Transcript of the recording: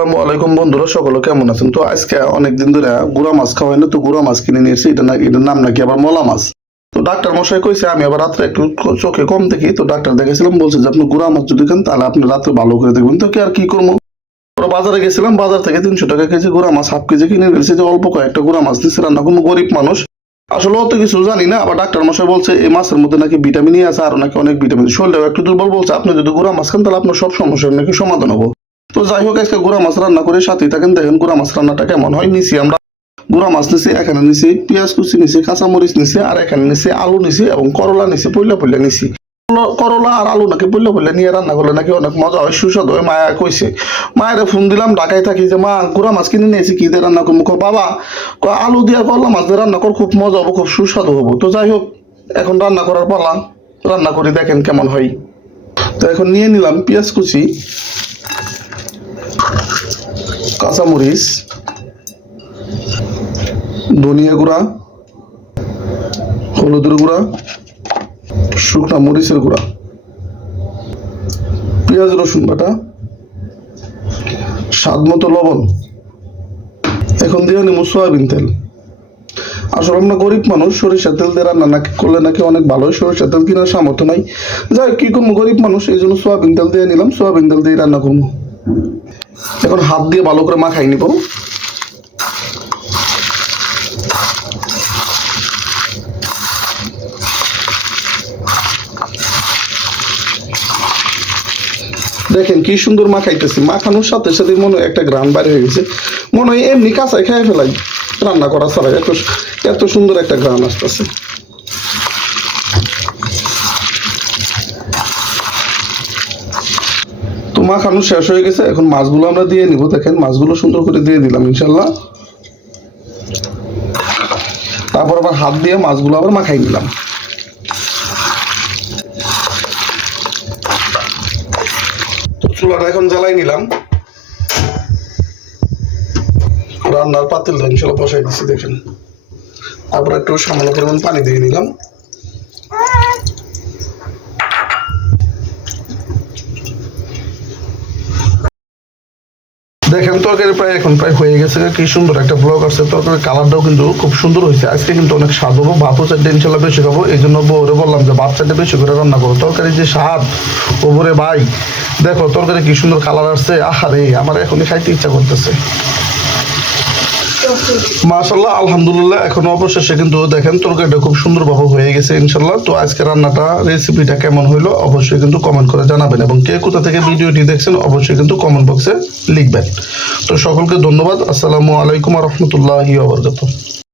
আসসালামু আলাইকুম বন্ধুরা, সকলে কেমন আছেন? তো আজকে অনেক দিন ধরে গুড়া মাছ খাওয়াই না তো গুড়া মাছ কিনে নিয়েছি। এটা না এটার নাম নাকি আবার মলা মাছ। তো ডাক্তার মশাই কইছে, আমি আবার রাত্রে একটু চোখে কম দেখি। তো ডাক্তার দেখেছিলাম বলছে যে আপনি গুড়া মাছ যদি খান, তাহলে আপনি রাত্রে ভালো করে দেখবেন। তো কি আর কি করব? বাজারে গেছিলাম, বাজার থেকে তিনশো টাকা কেজি গুড়া মাছ, হাফ কেজি কিনে নিয়েছি যে অল্প কয়েকটা গুড়া মাছ দিচ্ছে রান্না কোনো গরিব মানুষ। আসলে অত কিছু জানি না, আবার ডাক্তার মশাই বলছে, এই মাছের মধ্যে নাকি ভিটামিনই আছে, আর নাকি অনেক ভিটামিন। শরীরটাও একটু দুর্বল বলছে, আপনি যদি গুড়া মাছ খান, তাহলে আপনার সব সমস্যার নাকি সমাধান হব। তো যাই হোক, আজকে গুড়া মাছ রান্না করে সাথেই থাকেন। দেখেন গুড়া মাছ রান্নাটা কেমন হয়। নিছি আমরা গুড়া মাছ নিছি, এখানে নিছি পেঁয়াজ কুচি নিছি, কাঁচামরিচ নিছি, আর এখানে নিছি আলু নিছি এবং করলা নিছি, পইলা পইলা নিছি। করলা- আর আলু নাকি পইলা পইলা নিয়ে রান্না করলে নাকি অনেক মজা হয়, সুস্বাদু হয়, মায়া কইছে। মায়ের ফোন দিলাম ঢাকায় থাকি যে, মা, গুড়া মাছ কিনে নিয়েছি, কি দিয়ে রান্না করব? বাবা আলু দিয়ে করলা মাছ দিয়ে রান্না কর, খুব মজা হব, খুব সুস্বাদু হব। তো যাই হোক, এখন রান্না করার পালা, রান্না করে, দেখেন কেমন হয়। তো এখন নিয়ে নিলাম পেঁয়াজ কুচি। কাঁচামরিচ, ধনিয়া গুঁড়া, হলুদের গুঁড়া, শুকনা মরিচের গুঁড়া, পেঁয়াজ রসুন বাটা, স্বাদ মতো লবণ। এখন দিয়ে নেব সয়াবিন তেল। আসলে আমরা গরিব মানুষ, সরিষার তেল দিয়ে রান্না নাকি করলে নাকি অনেক ভালো সরিষার তেল কেনার সামর্থ্য নাই। যাই কি করব গরিব মানুষ? এই জন্য সোয়াবিন তেল দিয়ে নিলাম। সোয়াবিন তেল দিয়ে রান্না করব। এখন হাত দিয়ে ভালো করে মাখাই নিব। দেখেন কি সুন্দর মাখাইতেছি। মাখানোর সাথে সাথে মনে হয় একটা গ্রান বাইরে হয়ে গেছে। মনে হয় এমনি কাঁচায় খেয়ে ফেলাই। রান্না করা ছাড়া এত এত সুন্দর একটা গ্রান আসতেছে। মাখানো শেষ হয়ে গেছে, এখন মাছগুলো আমরা দিয়ে নিব। দেখেন, মাছগুলো সুন্দর করে দিয়ে দিলাম, ইনশাল্লাহ। তারপর আবার হাত দিয়ে মাছগুলো আবার মাখাই নিলাম। তো চুলাটা এখন জ্বালাই নিলাম। রান্নার পাতিল ইনশাল্লাহ বসাই দিচ্ছি দেখেন। তারপর একটু সামান্য পরিমাণ পানি দিয়ে নিলাম। দেখেন, তরকারি প্রায় এখন প্রায় হয়ে গেছে। কি সুন্দর একটা ব্লগ আছে তরকারির কালারটাও কিন্তু খুব সুন্দর হয়েছে। আজকে কিন্তু অনেক স্বাদ হব। ভাতও চারটে ইনশাল্লাহ বেশি খাব। এই জন্য বউরে বললাম যে, ভাত চারটে বেশি করে রান্না করো। তরকারি যে স্বাদ ওপরে ভাই, দেখো তরকারি কি সুন্দর কালার আসছে। আহারে, আমার এখনই খাইতে ইচ্ছা করতেছে। মাশাল্লাহ আলহামদুলিল্লাহ, এখন অবশেষে কিন্তু দেখেন তরকারিটা খুব সুন্দরভাবে হয়ে গেছে ইনশাল্লাহ তো আজকে রান্নাটা রেসিপিটা কেমন হইল অবশ্যই কিন্তু কমেন্ট করে জানাবেন এবং কে কোথা থেকে ভিডিওটি দেখছেন অবশ্যই কিন্তু কমেন্ট বক্সে লিখবেন। তো সকলকে ধন্যবাদ, আসসালামু আলাইকুম রহমতুল্লাহি